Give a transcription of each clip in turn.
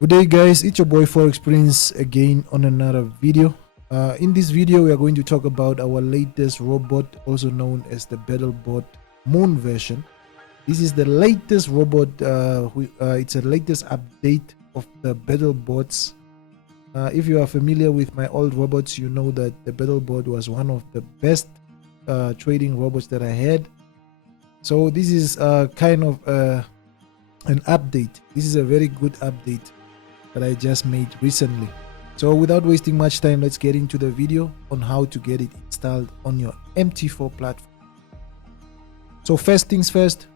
Good day guys, it's your boy Forex Prince again on another video. In this video we are going to talk about our latest robot, also known as the BattleBot Moon version. This is the latest robot. It's a latest update of the BattleBots. If you are familiar with my old robots, you know that the BattleBot was one of the best trading robots that I had. So this is kind of an update. This is a very good update that I just made recently. So without wasting much time, let's get into the video on how to get it installed on your MT4 platform. So first things first,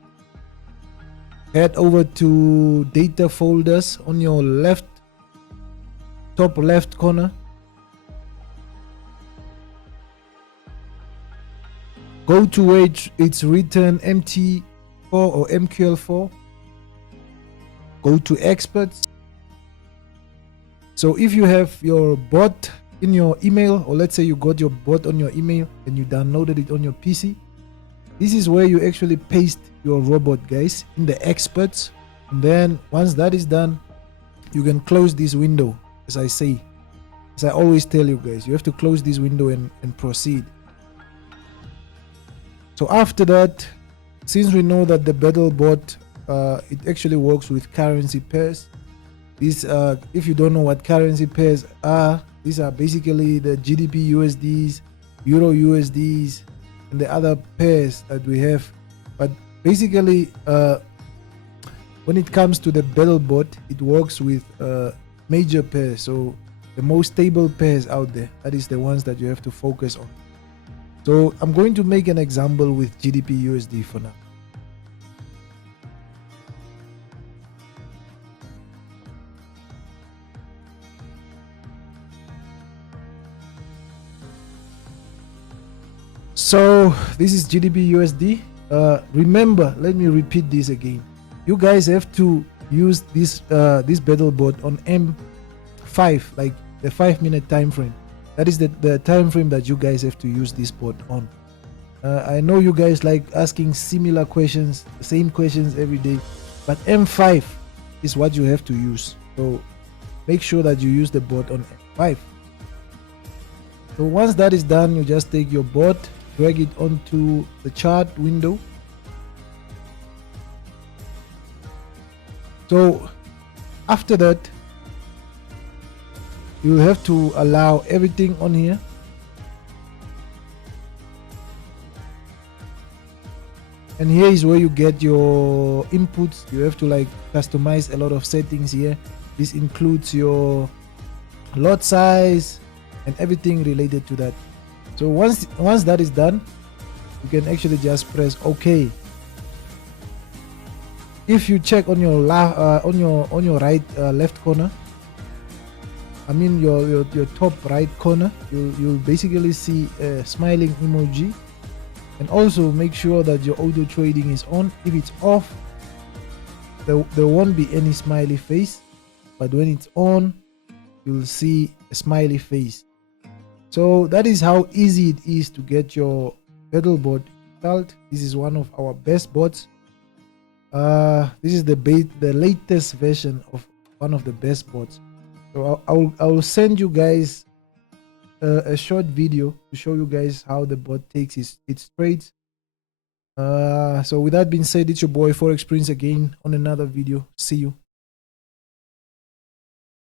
head over to data folders on your top left corner. Go to where it's written MT4 or MQL4. Go to experts. So if you have your bot in your email, or let's say you got your bot on your email and you downloaded it on your PC, this is where you actually paste your robot, guys, in the experts. And then once that is done, you can close this window. As I always tell you guys, you have to close this window and proceed. So after that, since we know that the BattleBot it actually works with currency pairs. These if you don't know what currency pairs are, these are basically the GDP USDs, Euro USDs, and the other pairs that we have. But basically when it comes to the BattleBot, it works with major pairs. So the most stable pairs out there, that is the ones that you have to focus on. So I'm going to make an example with GDP USD for now. So this is GDP USD. Remember, let me repeat this again. You guys have to use this BattleBot on M5, like the 5-minute time frame. That is the time frame that you guys have to use this bot on. I know you guys like asking similar questions, the same questions every day, but M5 is what you have to use. So make sure that you use the bot on M5. So once that is done, you just take your bot, drag it onto the chart window. So after that, you'll have to allow everything on here. And here is where you get your inputs. You have to like customize a lot of settings here. This includes your lot size and everything related to that. So once that is done, you can actually just press OK. If you check on your left corner, I mean your top right corner, you'll basically see a smiling emoji. And also make sure that your auto trading is on. If it's off, there won't be any smiley face, but when it's on, you'll see a smiley face. So that is how easy it is to get your BattleBot installed. This is one of our best bots. This is the latest version of one of the best bots. So I will send you guys a short video to show you guys how the bot takes its trades. So with that being said, it's your boy Forex Prince again on another video. See you.